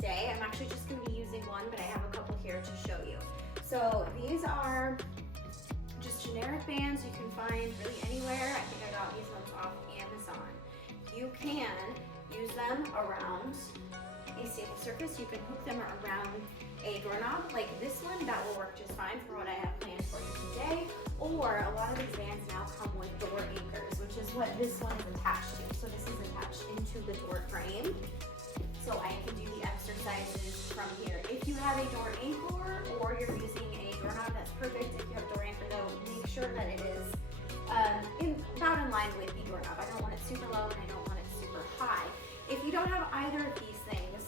today. I'm actually just gonna be using one, but I have a couple here to show you. So these are just generic bands you can find really anywhere. I think I got these ones off Amazon. You can use them around a stable surface. You can hook them around a doorknob like this one. That will work just fine for what I have planned for you today. Or a lot of these bands now come with door anchors, which is what this one is attached to. So this is attached into the door frame. So I can do the exercises from here. If you have a door anchor or you're using a doorknob, that's perfect. If you have a door anchor though, make sure that it is about in line with the doorknob. I don't want it super low and I don't want it super high. If you don't have either of these things,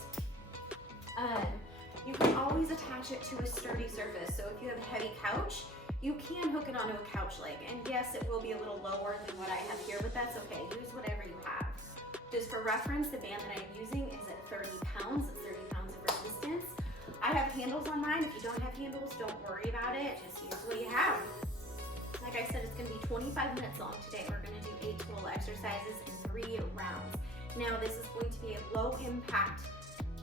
you can always attach it to a sturdy surface. So if you have a heavy couch, you can hook it onto a couch leg. And yes, it will be a little lower than what I have here, but that's okay. Use whatever you have. Just for reference, the band that I'm using is at 30 pounds. It's 30 pounds of resistance. I have handles on mine. If you don't have handles, don't worry about it. Just use what you have. Like I said, it's gonna be 25 minutes long today. We're gonna do 8 total exercises in 3 rounds. Now, this is going to be a low impact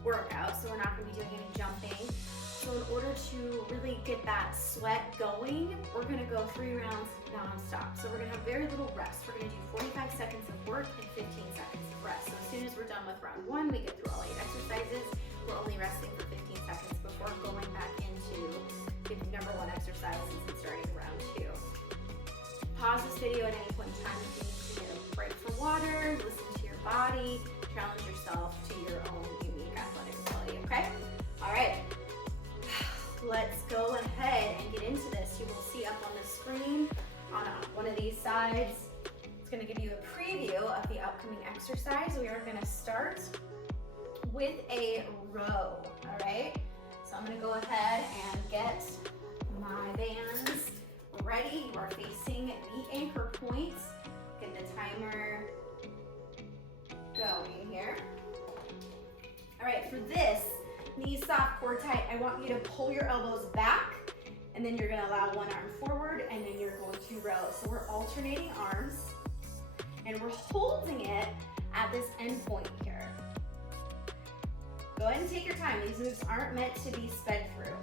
workout, so we're not gonna be doing any jumping. So in order to really get that sweat going, we're gonna go 3 rounds non-stop. So we're gonna have very little rest. We're gonna do 45 seconds of work and 15 seconds of rest. So as soon as we're done with round 1, we get through all 8 exercises. We're only resting for 15 seconds before going back into the number 1 exercises and starting round 2. Pause this video at any point in time if you need to get a break for water, listen to your body, challenge yourself to your own unique athletic ability, okay? All right, let's go ahead and get into this. You will see up on the screen on one of these sides, it's gonna give you a preview of the upcoming exercise. We are gonna start with a row, all right? So I'm gonna go ahead and get my bands ready. You are facing the anchor points. Get the timer going here. All right, for this, knees soft, core tight, I want you to pull your elbows back, and then you're gonna allow one arm forward, and then you're going to row. So we're alternating arms, and we're holding it at this end point here. Go ahead and take your time. These moves aren't meant to be sped through.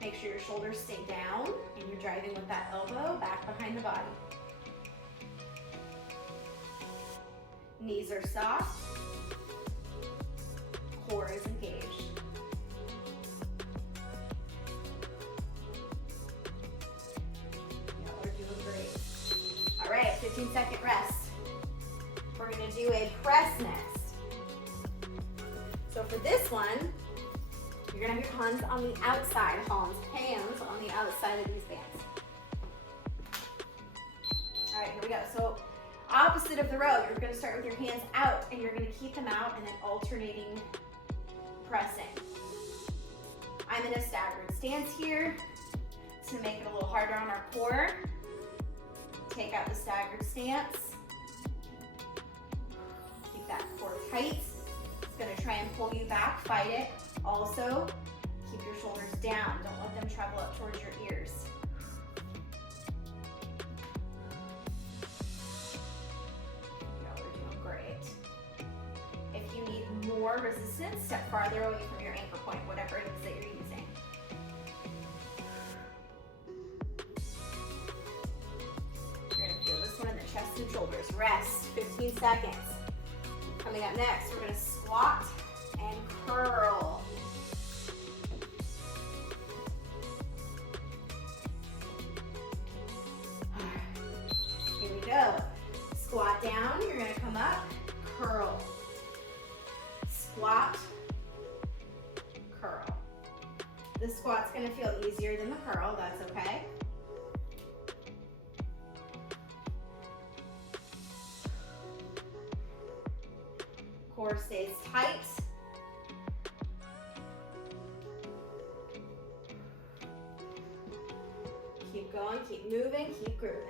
Make sure your shoulders stay down and you're driving with that elbow back behind the body. Knees are soft, core is engaged. Y'all are doing great. All right, 15-second rest. We're gonna do a press next. So for this one, you're gonna have your hands on the outside, hands on the outside of these bands. All right, here we go. So opposite of the row, you're gonna start with your hands out and you're gonna keep them out and then alternating pressing. I'm in a staggered stance here to make it a little harder on our core. Take out the staggered stance. Keep that core tight. It's gonna try and pull you back, fight it. Also, keep your shoulders down. Don't let them travel up towards your ears. Y'all are doing great. If you need more resistance, step farther away from your anchor point, whatever it is that you're using. You're gonna feel this one in the chest and shoulders. Rest, 15 seconds. Coming up next, we're gonna squat and curl. Here we go. Squat down, you're gonna come up, curl. Squat, curl. The squat's gonna feel easier than the curl, that's okay. Core stays tight. Keep going, keep moving, keep grooving.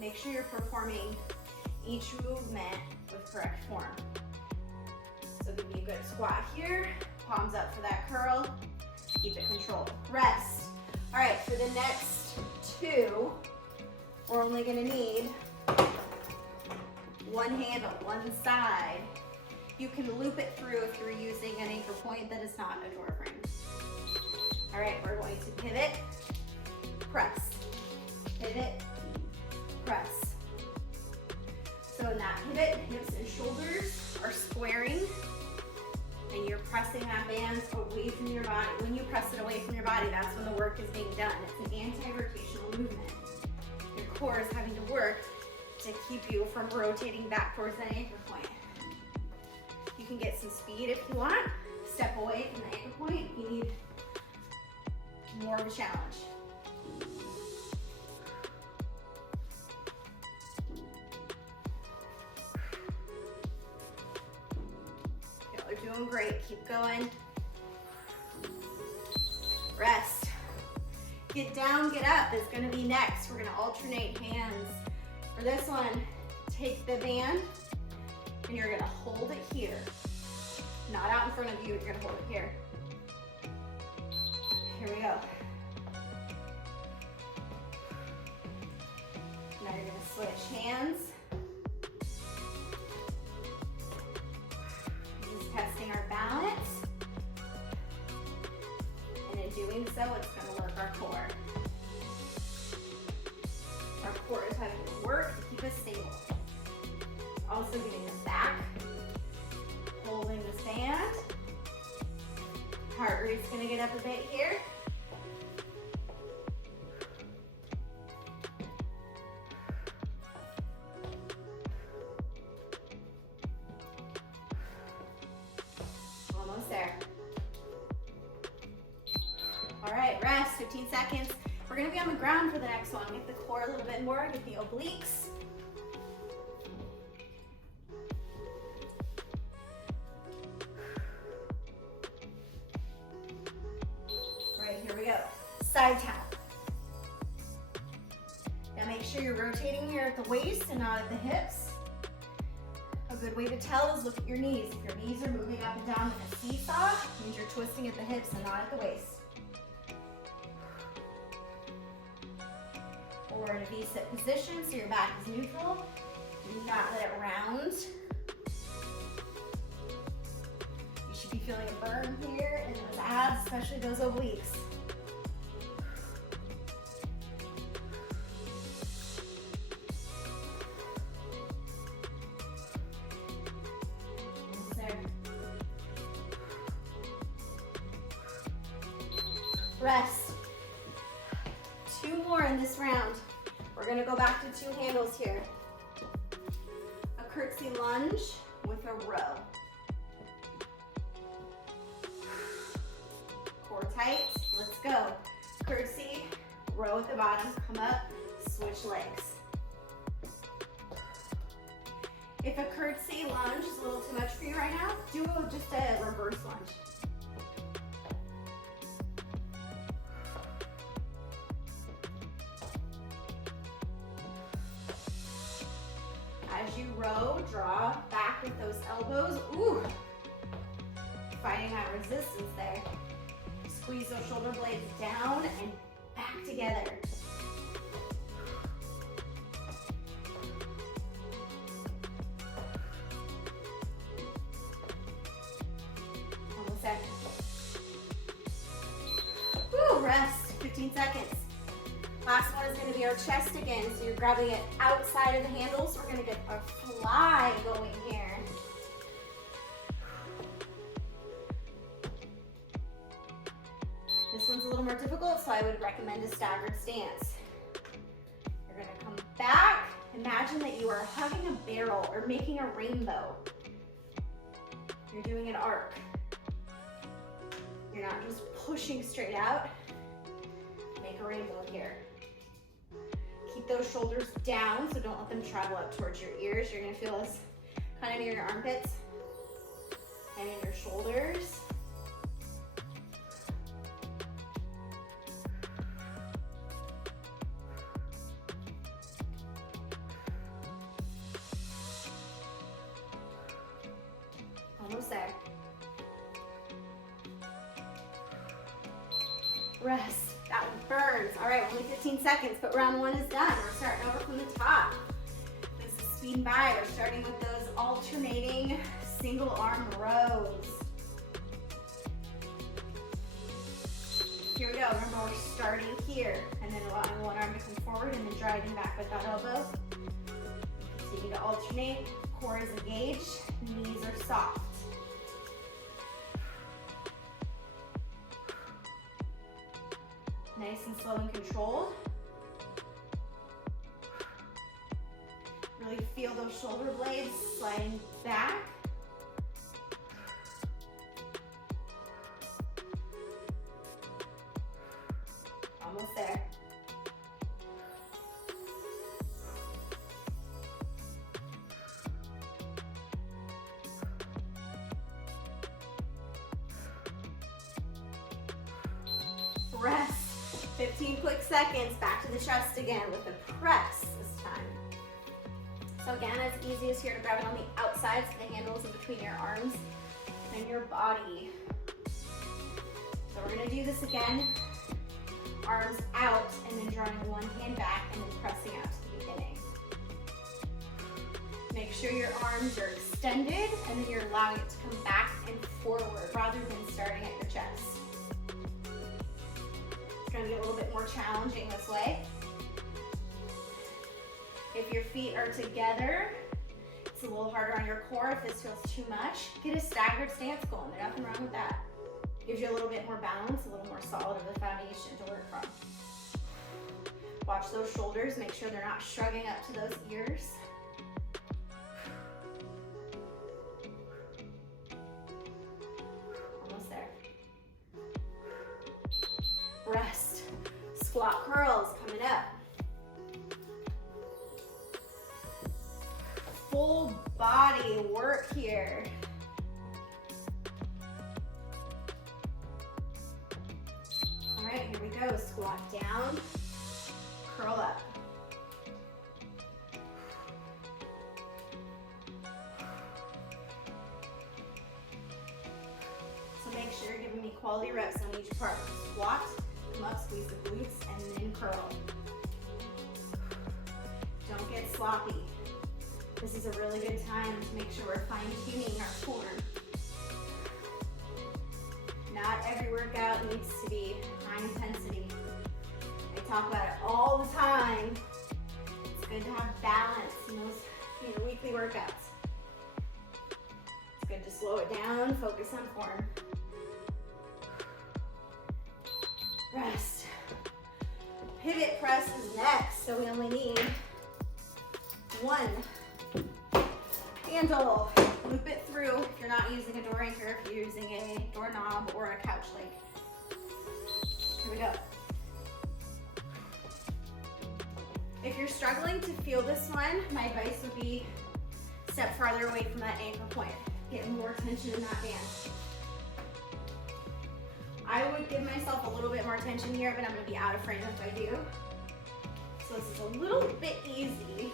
Make sure you're performing each movement with correct form. So give me a good squat here, palms up for that curl, keep it controlled. Rest. All right, for the next 2, we're only gonna need one handle, one side. You can loop it through if you're using an anchor point that is not a door frame. All right, we're going to pivot, press, pivot, press. So in that pivot, hips and shoulders are squaring, and you're pressing that band away from your body. When you press it away from your body, that's when the work is being done. It's an anti-rotational movement. Your core is having to work to keep you from rotating back towards that anchor point. You can get some speed if you want. Step away from the anchor point if you need more of a challenge. Y'all are doing great. Keep going. Rest. Get down, get up is going to be next. We're going to alternate hands. For this one, take the band and you're going to hold it here. Not out in front of you, you're going to hold it here. Here we go. Now you're going to switch hands. This is testing our balance. And in doing so, it's going to work our core. Our core is having to work to keep us stable. Also getting us back. Holding this band. Heart rate's going to get up a bit here. Almost there. All right, rest, 15 seconds. We're going to be on the ground for the next one. Get the core a little bit more, get the obliques. Side tap. Now make sure you're rotating here at the waist and not at the hips. A good way to tell is look at your knees. If your knees are moving up and down like a seesaw, it means you're twisting at the hips and not at the waist. Or in a V-sit position, so your back is neutral. Do not let it round. You should be feeling a burn here in those abs, especially those obliques. Rest. 2 more in this round. We're going to go back to 2 handles here. A curtsy lunge with a row. Core tight. Let's go. Curtsy, row at the bottom, come up, switch legs. If a curtsy lunge is a little too much for you right now, do just a reverse lunge. As you row, draw back with those elbows. Ooh, fighting that resistance there. Squeeze those shoulder blades down and back together. Almost there. Woo, rest, 15 seconds. Last one is going to be our chest again. So you're grabbing it outside of the handles. We're going to get a fly going here. This one's a little more difficult, so I would recommend a staggered stance. You're going to come back. Imagine that you are hugging a barrel or making a rainbow. You're doing an arc. You're not just pushing straight out. Make a rainbow here. Keep those shoulders down, so don't let them travel up towards your ears. You're gonna feel this kind of near your armpits and in your shoulders. Almost there. Rest. That one. Burns. All right, only 15 seconds, but round one is done. We're starting over from the top. This is speeding by. We're starting with those alternating single arm rows. Here we go. Remember, we're starting here, and then allowing one arm to come forward and then driving back with that elbow. Continue to alternate. Core is engaged. Knees are soft. Nice and slow and controlled. Really feel those shoulder blades sliding back. Almost there. Rest. 15 quick seconds. Back to the chest again with a press this time. So again, as easy as here to grab it on the outsides of the handles in between your arms and your body. So we're gonna do this again. Arms out and then drawing one hand back and then pressing out to the beginning. Make sure your arms are extended and then you're allowing it to come back and forward rather than starting at your chest. It's gonna be a little bit more challenging this way. If your feet are together, it's a little harder on your core. If this feels too much, get a staggered stance going. There's nothing wrong with that. Gives you a little bit more balance, a little more solid of the foundation to work from. Watch those shoulders, make sure they're not shrugging up to those ears. Almost there. Rest. Squat curls coming up. Full body work here. All right, here we go. Squat down, curl up. So make sure you're giving me quality reps on each part. Squat, come up, squeeze the glutes, and then curl. Don't get sloppy. This is a really good time to make sure we're fine-tuning our form. Not every workout needs to be high intensity. I talk about it all the time. It's good to have balance in your weekly workouts. It's good to slow it down, focus on form. Rest. Pivot press is next, so we only need one handle. Loop it through if you're not using a door anchor, if you're using a doorknob or a couch leg. Here we go. If you're struggling to feel this one, my advice would be step farther away from that anchor point. Get more tension in that band. I would give myself a little bit more tension here, but I'm gonna be out of frame if I do. So this is a little bit easy.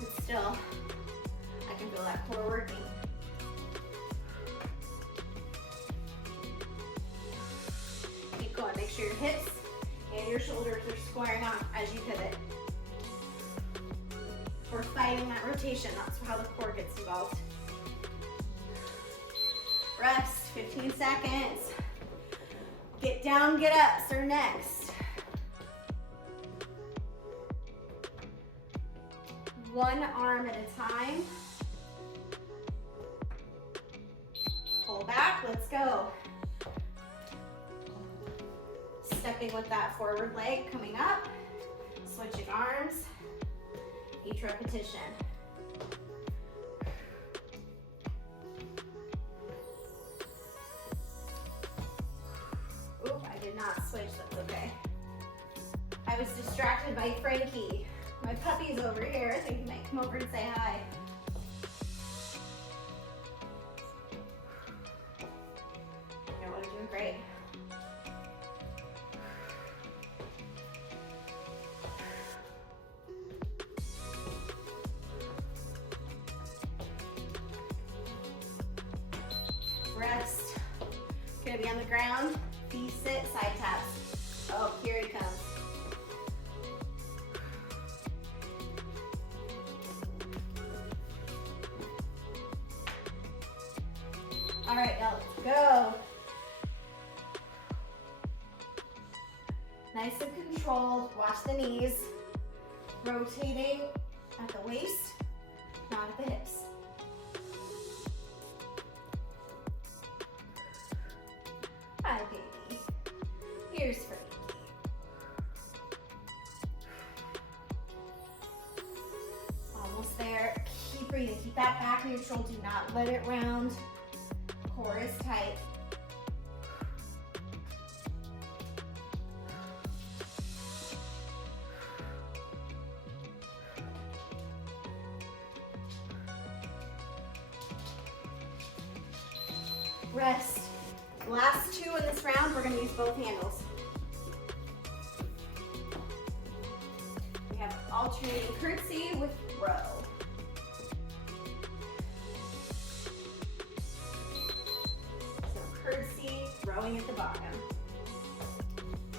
But still, I can feel that core working. Keep going, make sure your hips and your shoulders are squaring off as you pivot. We're fighting that rotation, that's how the core gets involved. Rest, 15 seconds. Get down, get ups are next. One arm at a time. Pull back, let's go. Stepping with that forward leg coming up. Switching arms, each repetition. Switch, that's okay. I was distracted by Frankie. My puppy's over here. I think he might come over and say hi. Everyone's doing great. Rest. gonna be on the ground. Feet sit, side taps. Oh, here he comes. All right, now let's go. Nice and controlled. Watch the knees. Rotating at the waist, not at the hips. Hi, baby. Here's Frankie. Almost there. Keep breathing. Keep that back neutral. Do not let it round. Core is tight. Rest. Last two in this round, we're going to use both handles. We have alternating curtsy with row. So curtsy, rowing at the bottom.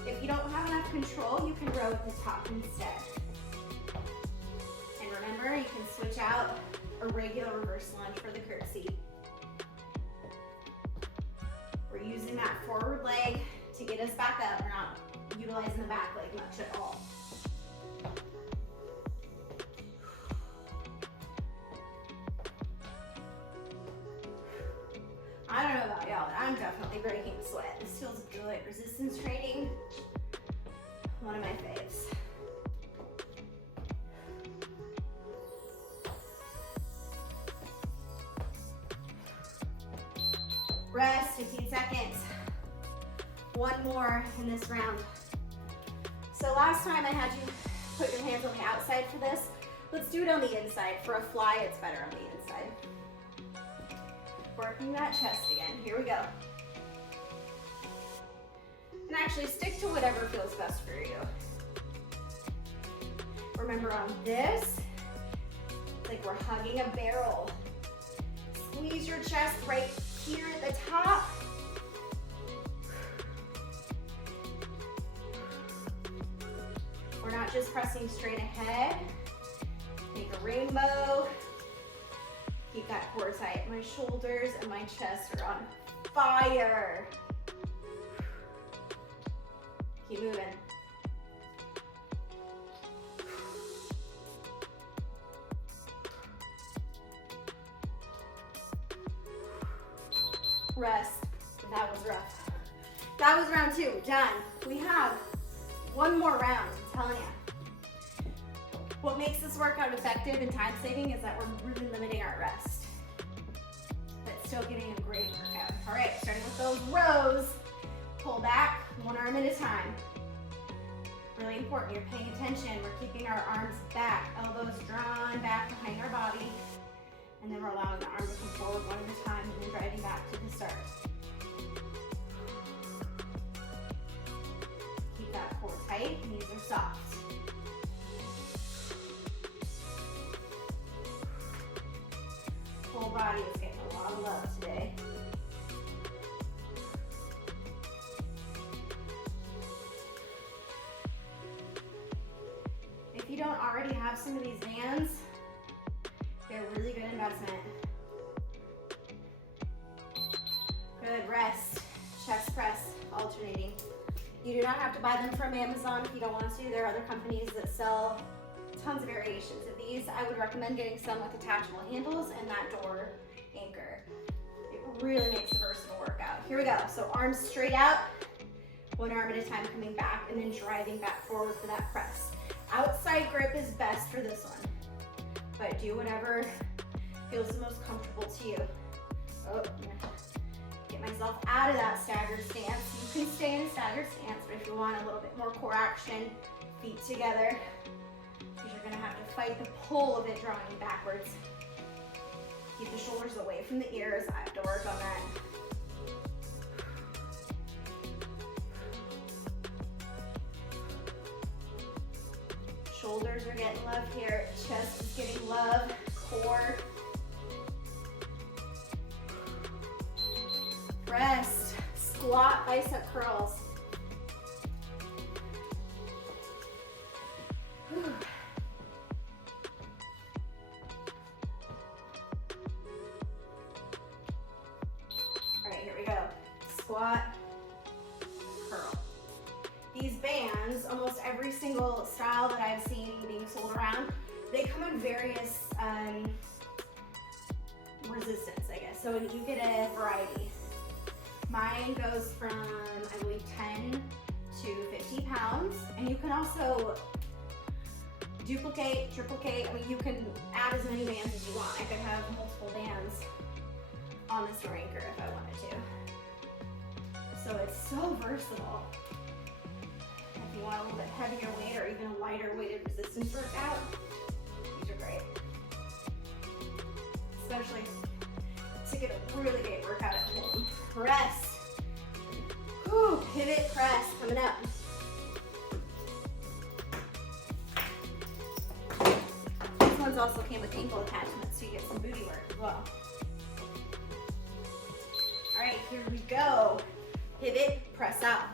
If you don't have enough control, you can row at the top instead. And remember, you can switch out a regular reverse lunge for the curtsy. We're using that forward leg to get us back up. We're not utilizing the back leg much at all. I don't know about y'all, but I'm definitely breaking a sweat. This feels good. Resistance training, one of my faves. Rest, 15 seconds. One more in this round. So last time I had you put your hands on the outside for this. Let's do it on the inside. For a fly, it's better on the inside. Working that chest again. Here we go. And actually stick to whatever feels best for you. Remember on this, it's like we're hugging a barrel. Squeeze your chest right here at the top. We're not just pressing straight ahead. Make a rainbow. Keep that core tight. My shoulders and my chest are on fire. Keep moving. Rest. That was rough. That was round two. We're done. We have one more round, I'm telling you. What makes this workout effective and time saving is that we're really limiting our rest, but still getting a great workout. All right, starting with those rows. Pull back, one arm at a time. Really important, you're paying attention. We're keeping our arms back, elbows drawn back behind our body. And then we're allowing the arm to come forward one at a time and then driving back to the start. Keep that core tight, knees are soft. Full body is getting a lot of love today. If you don't already have some of these bands, they're a really good investment. Good, rest, chest press, alternating. You do not have to buy them from Amazon if you don't want to. There are other companies that sell tons of variations of these. I would recommend getting some with attachable handles and that door anchor. It really makes a versatile workout. Here we go. So arms straight out, one arm at a time coming back and then driving back forward for that press. Outside grip is best for this one, but do whatever feels the most comfortable to you. Oh, get myself out of that staggered stance. You can stay in a staggered stance, but if you want a little bit more core action, feet together, because you're gonna have to fight the pull of it drawing you backwards. Keep the shoulders away from the ears. I have to work on that. Shoulders are getting love here. Chest is getting love. Core. Rest. squat bicep curls. Whew. All right, here we go. Squat, curl. These bands, almost every single style that I've seen being sold around, they come in various resistance, I guess. So you get a variety. Mine goes from, I believe, 10 to 50 pounds. And you can also duplicate, triplicate. I mean, you can add as many bands as you want. I could have multiple bands on this ranker if I wanted to. So it's so versatile. If you want a little bit heavier weight or even a lighter weighted resistance workout, these are great. Especially to get a really great workout at home. Press. Whew, pivot press coming up. These ones also came with ankle attachments, so you get some booty work as well. All right, here we go. Pivot, press out.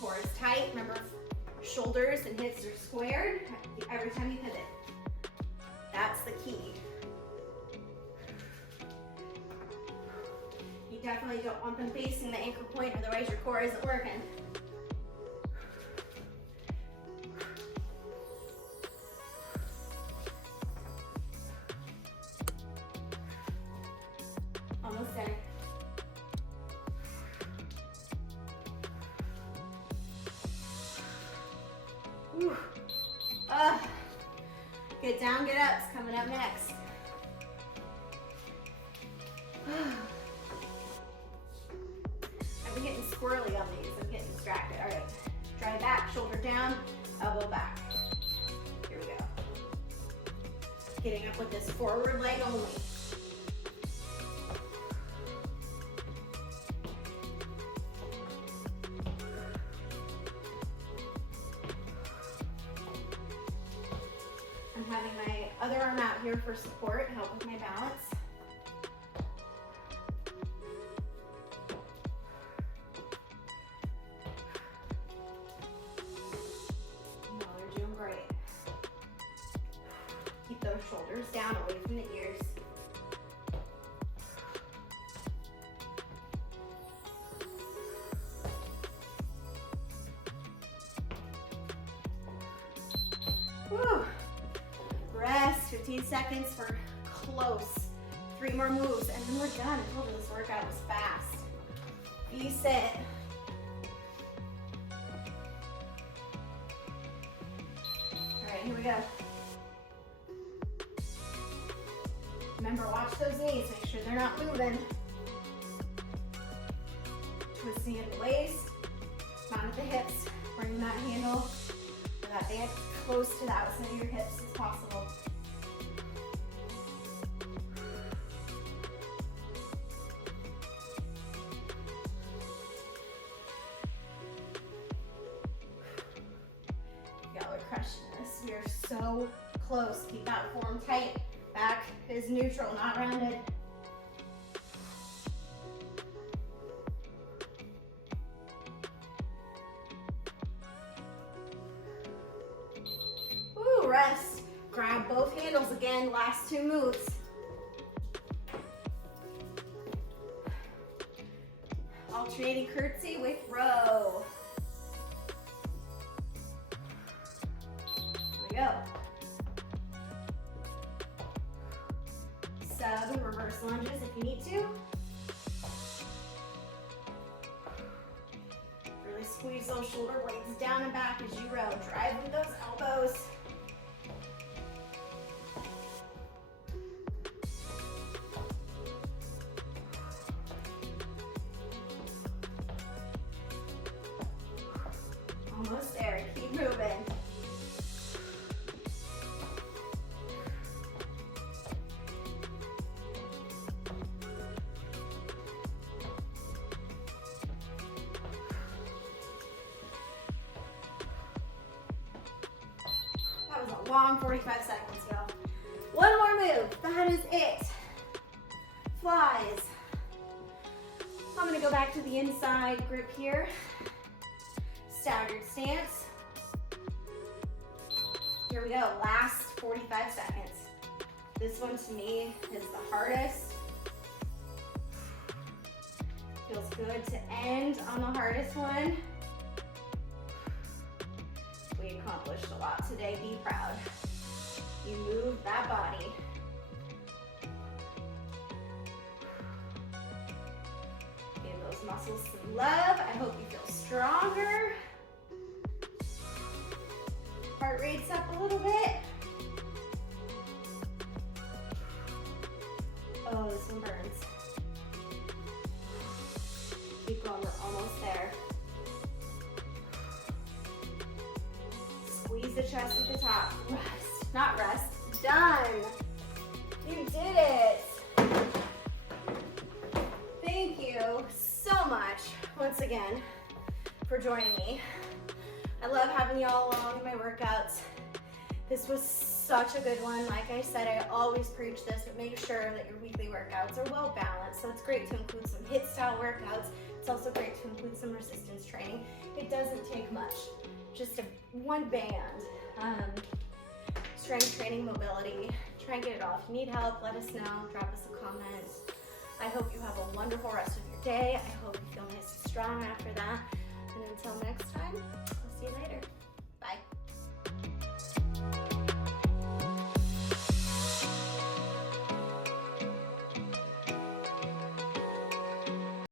Core is tight. Remember, shoulders and hips are squared every time you pivot. That's the key. You definitely don't want them facing the anchor point, otherwise your core isn't working. Almost there. Whew. Get down, get up's coming up next. I've been getting squirrely on these. I'm getting distracted. All right. Drive back, shoulder down, elbow back. Here we go. Getting up with this forward leg only. Having my other arm out here for support, help with my balance. Oh, they're doing great. Keep those shoulders down, away from the ears. Whew. Rest, 15 seconds for close. 3 more moves, and then we're done. I told you this workout was fast. V-sit. All right, here we go. Remember, watch those knees. Make sure they're not moving. Twisting at the waist, not at the hips. Bring that handle or that band close to the outside of your hips as possible. Y'all are crushing this. We are so close. Keep that form tight. Back is neutral, not rounded. Rest. Grab both handles again. Last 2 moves. Alternating curtsy with row. Here we go. Sub and reverse lunges if you need to. Really squeeze those shoulder blades down and back as you row. Drive with those elbows. Almost there. Keep moving. That was a long 45 seconds. is it. Flies. I'm gonna go back to the inside grip here. Staggered stance. Here we go, last 45 seconds. This one to me is the hardest. Feels good to end on the hardest one. We accomplished a lot today, be proud. You moved that body. Give those muscles some love. I hope you feel stronger. Heart rate's up a little bit. Oh, this one burns. Keep going, we're almost there. Squeeze the chest at the top. Rest, not rest, done. You did it. Thank you so much, once again, for joining me. I love having you all along in my workouts. This was such a good one. Like I said, I always preach this, but make sure that your weekly workouts are well balanced. So it's great to include some HIIT style workouts. It's also great to include some resistance training. It doesn't take much, just one band. Strength training, mobility, try and get it off. If you need help, let us know, drop us a comment. I hope you have a wonderful rest of your day. I hope you feel nice and strong after that. And until next time, I'll see you later.